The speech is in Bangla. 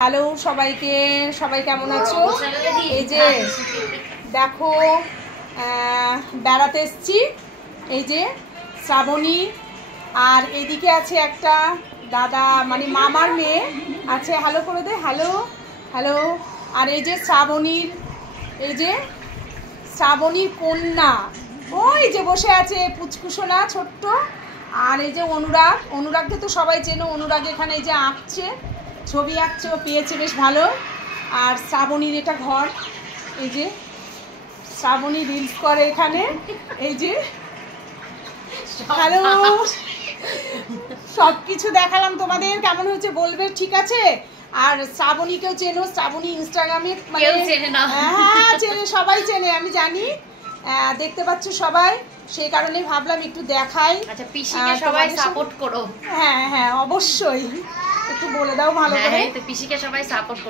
হ্যালো সবাইকে, সবাই কেমন আছো? এই যে দেখো বেড়াতে এসছি, এই যে শ্রাবণী, আর এইদিকে আছে একটা দাদা মানে মামার মেয়ে আছে, হ্যালো করে দে, হ্যালো হ্যালো। আর এই যে শ্রাবণীর, এই যে শ্রাবণীর কন্যা ওই যে বসে আছে পুচকুসোনা ছোট্ট। আর এই যে অনুরাগ, অনুরাগকে তো সবাই চেনো, অনুরাগ এখানে এই যে আঁকছে, ছবি আঁকছে, ও পেয়েছে বেশ ভালো। আর শ্রাবণীর এটা ঘর, এই যে শ্রাবণী রিলস করে এখানে, এই যে হ্যালো। সব কিছু দেখালাম তোমাদের, কেমন হয়েছে বলবে, ঠিক আছে? আর শ্রাবণীকেও চেনো, শ্রাবণী ইনস্টাগ্রামে মানে হ্যাঁ চেনে, সবাই চেনে আমি জানি, দেখতে পাচ্ছ সবাই, সেই কারণে ভাবলাম একটু দেখাই। আচ্ছা, পিসিকে সবাই সাপোর্ট করো। হ্যাঁ হ্যাঁ অবশ্যই, একটু বলে দাও ভালো করে। হ্যাঁ, তো পিসিকে সবাই সাপোর্ট করো।